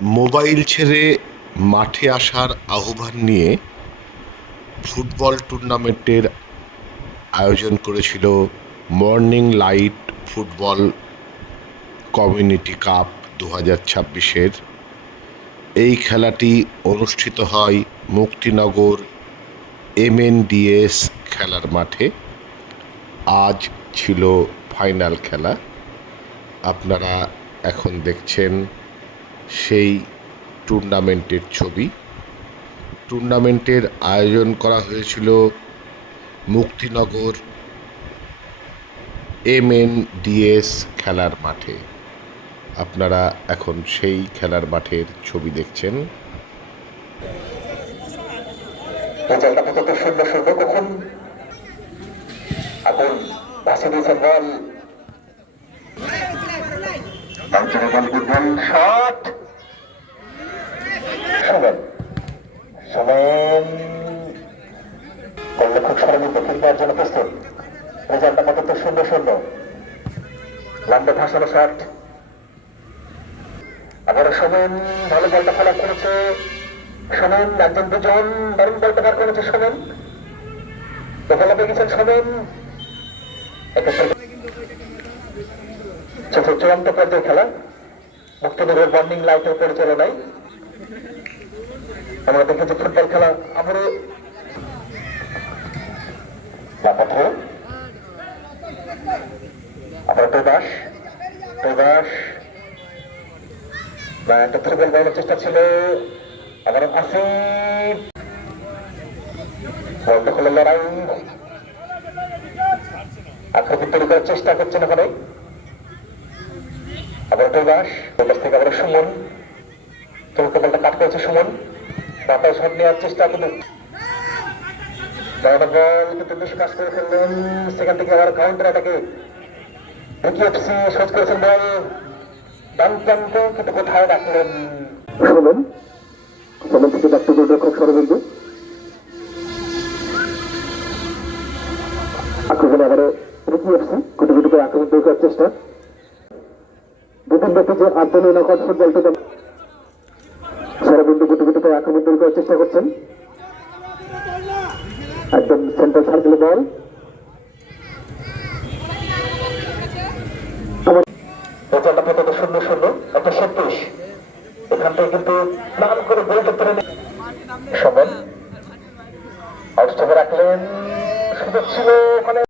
Mobile ছেড়ে মাঠে আসার আহ্বান নিয়ে ফুটবল টুর্নামেন্টের আয়োজন করেছিল morning light football community cup 2026-এর। এই খেলাটি অনুষ্ঠিত হয় মুক্তিনগর MNDS খেলার মাঠে। আজ ছিল ফাইনাল খেলা। আপনারা এখন দেখছেন সেই টুর্নামেন্টের ছবি। টুর্নামেন্টের আয়োজন করা হয়েছিল মুক্তিনগর MNDS খেলার মাঠে। আপনারা এখন সেই খেলার মাঠের ছবি দেখছেন। খুব সরণি দক্ষিণ দেওয়ার জন্য প্রস্তুত। রেজাল্টটা কত 0-0। লম্বা ভাসানো শট। আবারও সোমেন ভালো বলটা ফলাপ করেছে। সোমেন একজন দুজন দারুণ বলটা পার করেছে সোমেন। দোতলা পেয়ে গেছেন সোমেন। চূড়ান্ত পর্যায়ে খেলা মুক্তিনগর মর্নিং লাইটের পরিচালনায় আমরা দেখেছি ফুটবল খেলা। আবারও চেষ্টা ছিল। আবার আসিফ লড়াই আক্রমণ তৈরি করার চেষ্টা করছেন ওখানে। আবার প্রবাস থেকে আবার সুমন চমকে বলটা কাট করেছে সুমন। মাথায় শট নেওয়ার চেষ্টা কিন্তু বল কিন্তু বেশি কাজ করে ফেললেন। সেখান থেকে আবার কাউন্টার অ্যাটাকে বিকেএফসি শোধ করেছেন বল ডান প্রান্তে কিন্তু কোথায় রাখলেন সুমন। সুমন থেকে ব্যক্তি গোলরক্ষক সরবিন্দু আক্রমণে আবারও বিকেএফসি কোটি কোটি করে আক্রমণ তৈরি করার চেষ্টা। দুদিন ব্যাপী যে আন্তর্জাতিক নকআউট ফুটবলটা সরবিন্দু কোটি কোটি করে আক্রমণ তৈরি করার চেষ্টা করছেন। একদম সেন্টার সার্কেলে বল। প্রথমত 0-0 একটা 37। এখান থেকে কিন্তু প্ল্যান করে গোল করতে সময় আউটস্টপে রাখলেন। সুযোগ ছিল ওখানে।